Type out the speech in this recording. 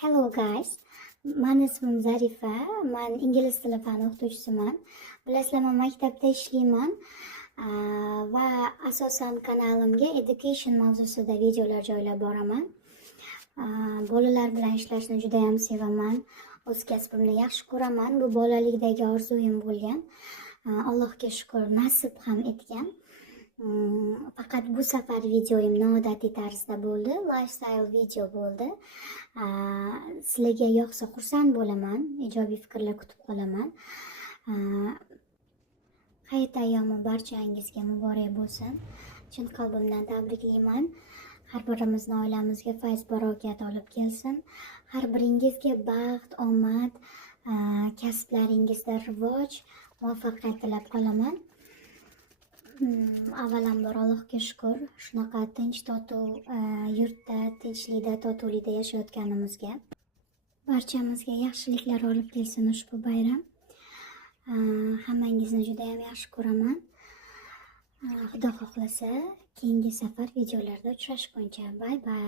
Hello guys, men ismim Zarifa, men ingliz tili fani o'qituvchisiman. Bilasizlar, men maktabda ishlayman va asosan kanalimga education mavzusida videolar joylab boraman. Bolalar bilan ishlashni juda ham sevaman. O'z kasbimni yaxshi ko'raman. Bu bolalikdagi orzuyim bo'lgan. Allohga shukr, nasib ham etgan. Faqat bu safar videoyim noodatiy tarzda bo'ldi, lifestyle video bo'ldi. Sizlarga yoqsa xursand bo'laman, ijobiy fikrlar kutib qolaman. Hayit ayyomi barchangizga muborak bo'lsin. Chin qalbimdan tabriklayman. Har birimizni oilamizga fayz barokat olib kelsin. Har biringizga baxt, omad, kasblaringizda rivoj, muvaffaqiyat tilab qolaman. Avvalambor Allohga shukr, shunaqa tinch totuv yurtda, tinchlikda, totuvlikda yashayotganimizga. Barchamizga yaxshiliklar olib kelsin ushbu bayram. Hammangizni juda ham yaxshi ko'raman. Xudo xohlasa, keyingi safar videolarda uchrashguncha. Bye bye.